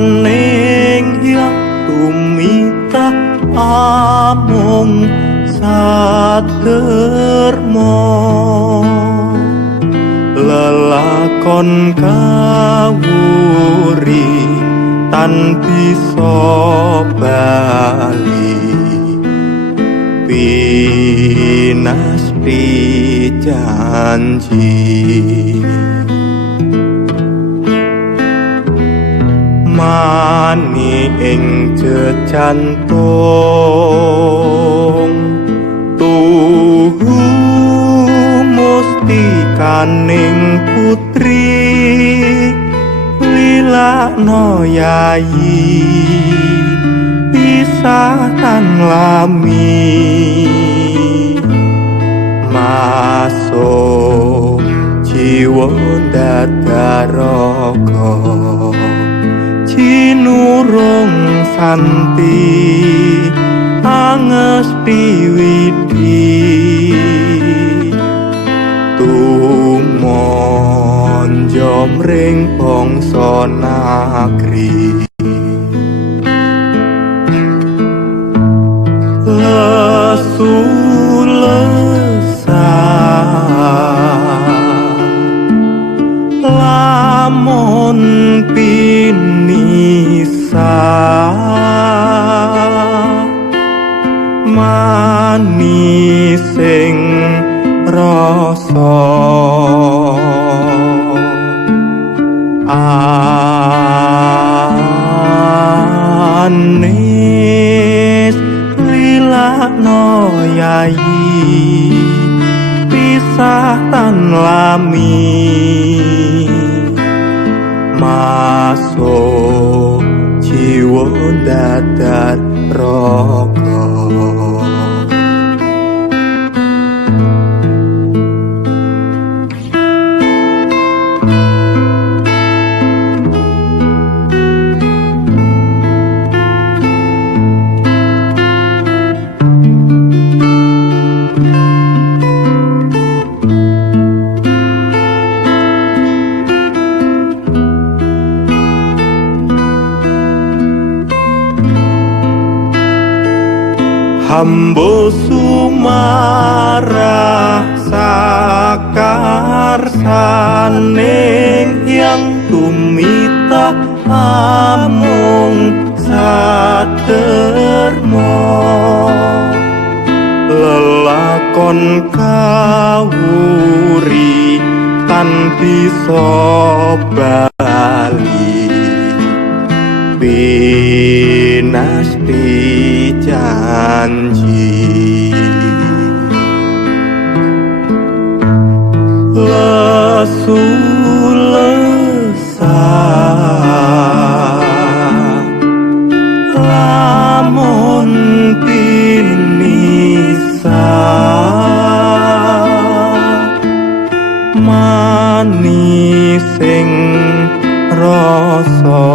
kaning yang tumitah amung sadermo lelakon kawuri tan bisa bali pinasti janji mani ing jejantung tuhu mustikaning putri lilakno yayi pisah tan lami masuk jiwa dadaraka jinurung santi anges piwidi tumon jomring bangsa nagri lesu lamun pinisa manis sing rasa anis lilakno yayi pisah tan lami masuk jiwa dadat raka Ambo sumarah sakarsaning yang tumitah amung sadermo lelakon kawuri tan bisa bali pinasti janji lesu lamun pinisa manis sing rasa